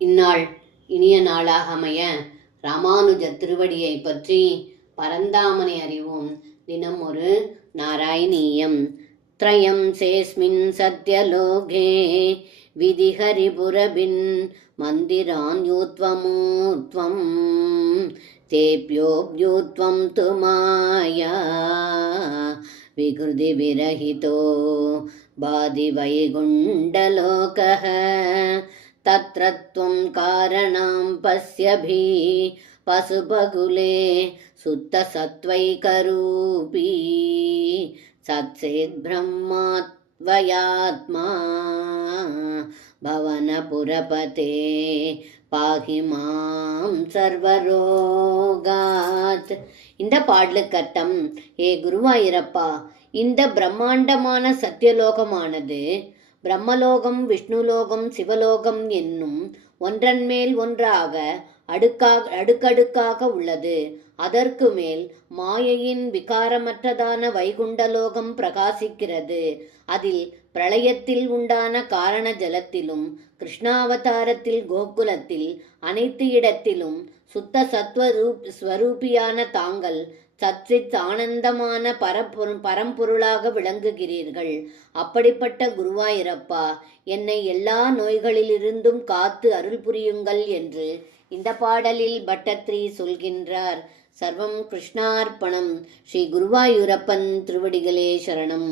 இந்நாள் இனிய நாளாக அமைய ராமானுஜர் திருவடியை பற்றி பரந்தாமனை அறிவோம். தினம் ஒரு நாராயணீயம். த்ரயம் சேஸ்மின் சத்யலோகே விதிஹரிபுரபின் மந்திரான் யூத்வமூர்த்வம் தேப்யோப்யூத்வம் து மாயா விகிருதி விரஹிதோ பாதி வைகுண்டலோகः தத்ரத்வம் காரணம் பஸ்யபி பசுபகுலே சுத்த சத்வைகரூபி சத்சேத் பிரம்மாத்வயாத்மா பவனபுரபதே பாகி மாம் சர்வரோகாத். இந்த பாடலுக்கர்த்தம், ஏ குருவாயிரப்பா, இந்த பிரம்மாண்டமான சத்தியலோகமானது பிரம்மலோகம், விஷ்ணுலோகம், சிவலோகம் என்னும் ஒன்றன் மேல் ஒன்றாக அடுக்கடுக்காக உள்ளது. அதற்கு மேல் மாயையின் விகாரமற்றதான வைகுண்டலோகம் பிரகாசிக்கிறது. அதில் பிரளயத்தில் உண்டான காரண ஜலத்திலும், கிருஷ்ணாவதாரத்தில் கோகுலத்தில், அனைத்து இடத்திலும் சுத்த ஸ்வரூபியான தாங்கள் சச்சித் ஆனந்தமான பரம்பொருளாக விளங்குகிறீர்கள். அப்படிப்பட்ட குருவாயிரப்பா, என்னை எல்லா நோய்களிலிருந்தும் காத்து அருள் புரியுங்கள் என்று இந்த பாடலில் பட்டத்ரி சொல்கின்றார். சர்வம் கிருஷ்ணார்ப்பணம். ஸ்ரீ குருவாயூரப்பன் திருவடிகளே சரணம்.